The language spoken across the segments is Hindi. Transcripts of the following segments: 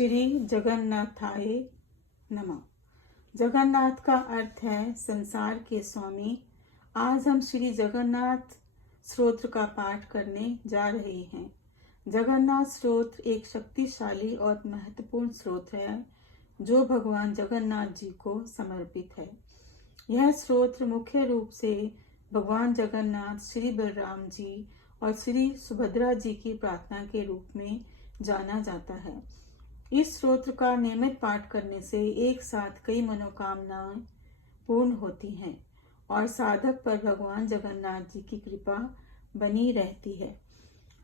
श्री जगन्नाथाय नमः। जगन्नाथ का अर्थ है संसार के स्वामी। आज हम श्री जगन्नाथ स्तोत्र का पाठ करने जा रहे हैं। जगन्नाथ स्तोत्र एक शक्तिशाली और महत्वपूर्ण स्तोत्र है जो भगवान जगन्नाथ जी को समर्पित है। यह स्तोत्र मुख्य रूप से भगवान जगन्नाथ, श्री बलराम जी और श्री सुभद्रा जी की प्रार्थना के रूप में जाना जाता है। इस स्तोत्र का नियमित पाठ करने से एक साथ कई मनोकामनाएं पूर्ण होती हैं और साधक पर भगवान जगन्नाथ जी की कृपा बनी रहती है।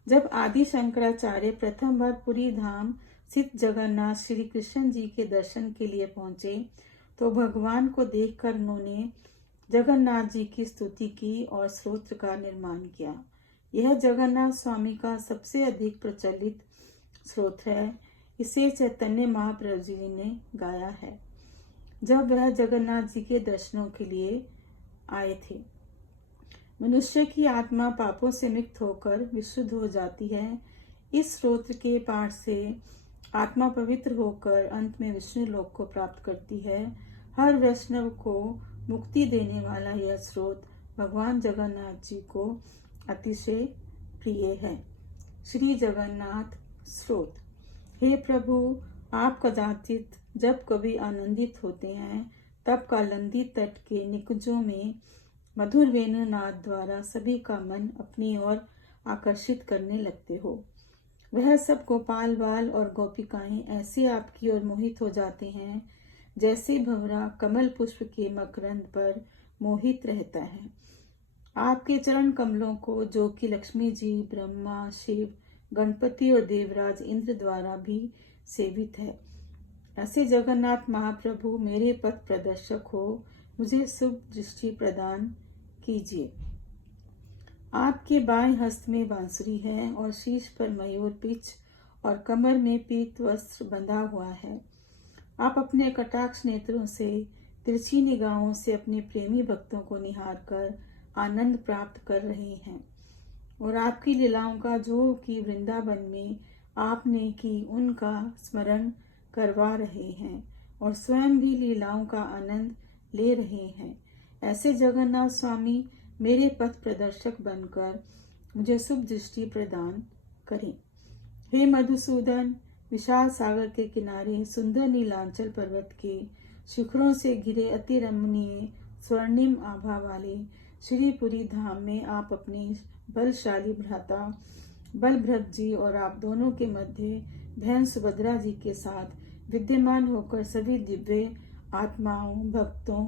जब आदि शंकराचार्य प्रथम बार पुरी धाम स्थित जगन्नाथ श्री कृष्ण जी के दर्शन के लिए पहुंचे तो भगवान को देखकर उन्होंने जगन्नाथ जी की स्तुति की और स्तोत्र का निर्माण किया। यह जगन्नाथ स्वामी का सबसे अधिक प्रचलित स्तोत्र है। इसे चैतन्य महाप्रभु जी ने गाया है जब वह जगन्नाथ जी के दर्शनों के लिए आए थे। मनुष्य की आत्मा पापों से मुक्त होकर विशुद्ध हो जाती है। इस स्तोत्र के पाठ से आत्मा पवित्र होकर अंत में विष्णु लोक को प्राप्त करती है। हर वैष्णव को मुक्ति देने वाला यह स्तोत्र भगवान जगन्नाथ जी को अतिशय प्रिय है। श्री जगन्नाथ स्तोत्र। हे प्रभु, आप कदाचित जब कभी आनंदित होते हैं तब कालिंदी तट के निकुंजों में मधुर वेणुनाद द्वारा सभी का मन अपनी ओर आकर्षित करने लगते हो। वह सब गोपाल बाल और गोपिकाएं ऐसे आपकी ओर मोहित हो जाते हैं जैसे भंवरा कमल पुष्प के मकरंद पर मोहित रहता है। आपके चरण कमलों को जो कि लक्ष्मी जी, ब्रह्मा, शिव, गणपति और देवराज इंद्र द्वारा भी सेवित है। ऐसे जगन्नाथ महाप्रभु मेरे पथ प्रदर्शक हो, मुझे शुभ दृष्टि प्रदान कीजिए। आपके बाएं हस्त में बांसुरी है और शीश पर मयूर पिच और कमर में पीत वस्त्र बंधा हुआ है। आप अपने कटाक्ष नेत्रों से, तिरछी निगाहों से अपने प्रेमी भक्तों को निहार कर आनंद प्राप्त कर रहे हैं और आपकी लीलाओं का जो कि वृंदावन में आपने की उनका स्मरण करवा रहे हैं और स्वयं भी लीलाओं का आनंद ले रहे हैं। ऐसे जगन्नाथ स्वामी मेरे पथ प्रदर्शक बनकर मुझे शुभ दृष्टि प्रदान करें। हे मधुसूदन, विशाल सागर के किनारे सुंदर नीलांचल पर्वत के शिखरों से घिरे अति रमणीय स्वर्णिम आभा वाले श्रीपुरी धाम में आप अपने बलशाली भ्राता बलभद्र जी और आप दोनों के मध्य बहन सुभद्रा जी के साथ विद्यमान होकर सभी दिव्य आत्माओं, भक्तों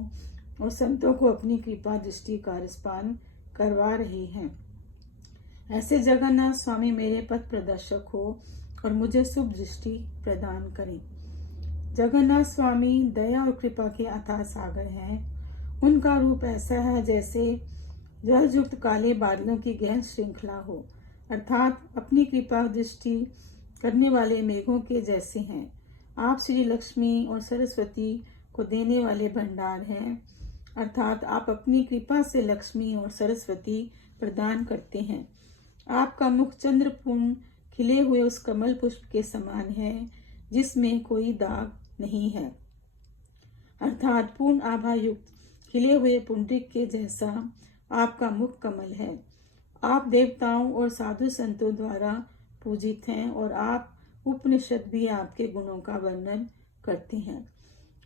और संतों को अपनी कृपा दृष्टि का रिस्पान करवा रहे हैं। ऐसे जगन्नाथ स्वामी मेरे पथ प्रदर्शक हो और मुझे शुभ दृष्टि प्रदान करें। जगन्नाथ स्वामी दया और कृपा के अथाह सागर हैं। उनका रूप ऐसा है जैसे जलयुक्त काले बादलों की गहन श्रृंखला हो, अर्थात अपनी कृपा दृष्टि करने वाले मेघों के जैसे हैं। आप श्री लक्ष्मी और सरस्वती को देने वाले भंडार हैं, अर्थात आप अपनी कृपा से लक्ष्मी और सरस्वती प्रदान करते हैं। आपका मुख चंद्रपूर्ण खिले हुए उस कमल पुष्प के समान है जिसमें कोई दाग नहीं है, अर्थात पूर्ण आभा युक्त खिले हुए पुंडरीक के जैसा आपका मुख कमल है। आप देवताओं और साधु संतों द्वारा पूजित हैं और आप उपनिषद भी आपके गुणों का वर्णन करते हैं।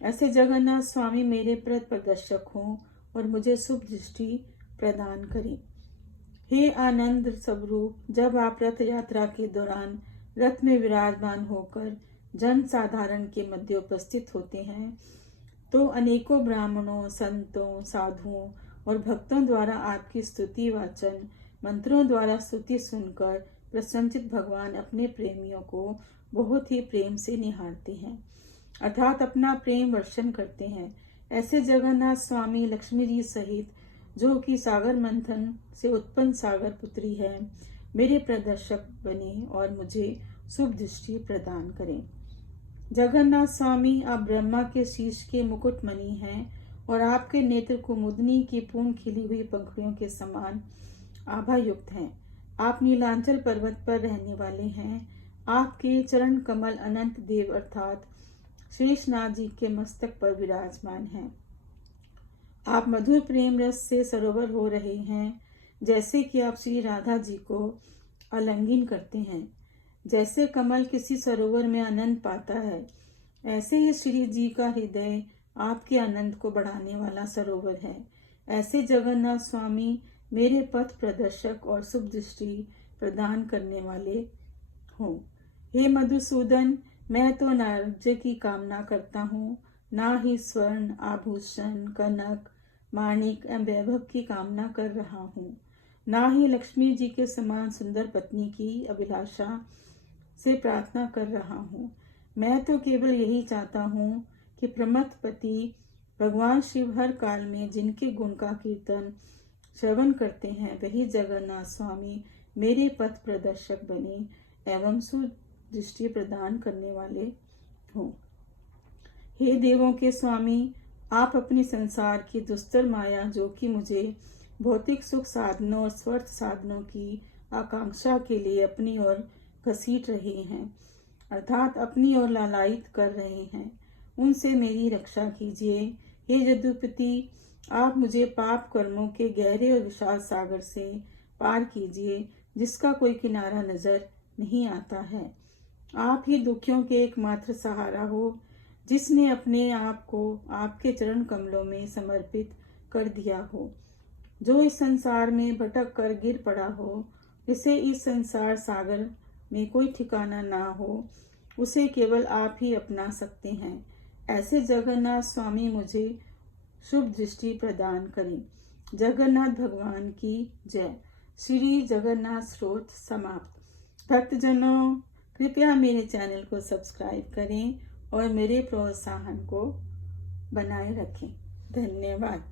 ऐसे जगन्नाथ स्वामी मेरे पथ प्रदर्शक हों और मुझे शुभ दृष्टि प्रदान करें। हे आनंद स्वरूप, जब आप रथ यात्रा के दौरान रथ में विराजमान होकर जन साधारण के मध्य उपस्थित होते हैं तो अनेकों ब्राह्मणों, संतों, साधुओं और भक्तों द्वारा आपकी स्तुति वाचन मंत्रों द्वारा स्तुति सुनकर प्रसन्नचित भगवान अपने प्रेमियों को बहुत ही प्रेम से निहारते हैं, अर्थात अपना प्रेम वर्षण करते हैं। ऐसे जगन्नाथ स्वामी लक्ष्मी जी सहित जो कि सागर मंथन से उत्पन्न सागर पुत्री है, मेरे प्रदर्शक बने और मुझे शुभ दृष्टि प्रदान करें। जगन्नाथ स्वामी, आप ब्रह्मा के शीश के मुकुटमणि हैं और आपके नेत्र कुमुदनी की पूर्ण खिली हुई पंखुड़ियों के समान आभा युक्त हैं। आप नीलांचल पर्वत पर रहने वाले हैं। आपके चरण कमल अनंत देव अर्थात शेषनाग जी के मस्तक पर विराजमान हैं। आप मधुर प्रेम रस से सरोवर हो रहे हैं, जैसे कि आप श्री राधा जी को आलिंगन करते हैं। जैसे कमल किसी सरोवर में आनंद पाता है, ऐसे ही श्री जी का हृदय आपके आनंद को बढ़ाने वाला सरोवर है। ऐसे जगन्नाथ स्वामी मेरे पथ प्रदर्शक और शुभ दृष्टि प्रदान करने वाले हो। हे मधुसूदन, मैं तो न राज्य की कामना करता हूँ, ना ही स्वर्ण आभूषण कनक माणिक एवं वैभव की कामना कर रहा हूँ, ना ही लक्ष्मी जी के समान सुंदर पत्नी की अभिलाषा से प्रार्थना कर रहा हूँ। मैं तो केवल यही चाहता हूँ कि प्रमथ पति भगवान शिव हर काल में जिनके गुण का कीर्तन श्रवण करते हैं, वही जगन्नाथ स्वामी मेरे पथ प्रदर्शक बने एवं सुदृष्टि प्रदान करने वाले हों। हे देवों के स्वामी, आप अपनी संसार की दुस्तर माया, जो कि मुझे भौतिक सुख साधनों और स्वार्थ साधनों की आकांक्षा के लिए अपनी ओर घसीट रहे हैं, अर्थात अपनी ओर लालायित कर रहे हैं, उनसे मेरी रक्षा कीजिए। हे यदुपति, आप मुझे पाप कर्मों के गहरे और विशाल सागर से पार कीजिए, जिसका कोई किनारा नजर नहीं आता है। आप ही दुखियों के एकमात्र सहारा हो, जिसने अपने आप को आपके चरण कमलों में समर्पित कर दिया हो। जो इस संसार में भटक कर गिर पड़ा हो, जिसे इस संसार सागर में कोई ठिकाना ना हो, उसे केवल आप ही अपना सकते हैं। ऐसे जगन्नाथ स्वामी मुझे शुभ दृष्टि प्रदान करें। जगन्नाथ भगवान की जय। श्री जगन्नाथ स्तोत्र समाप्त। भक्तजनों, कृपया मेरे चैनल को सब्सक्राइब करें और मेरे प्रोत्साहन को बनाए रखें। धन्यवाद।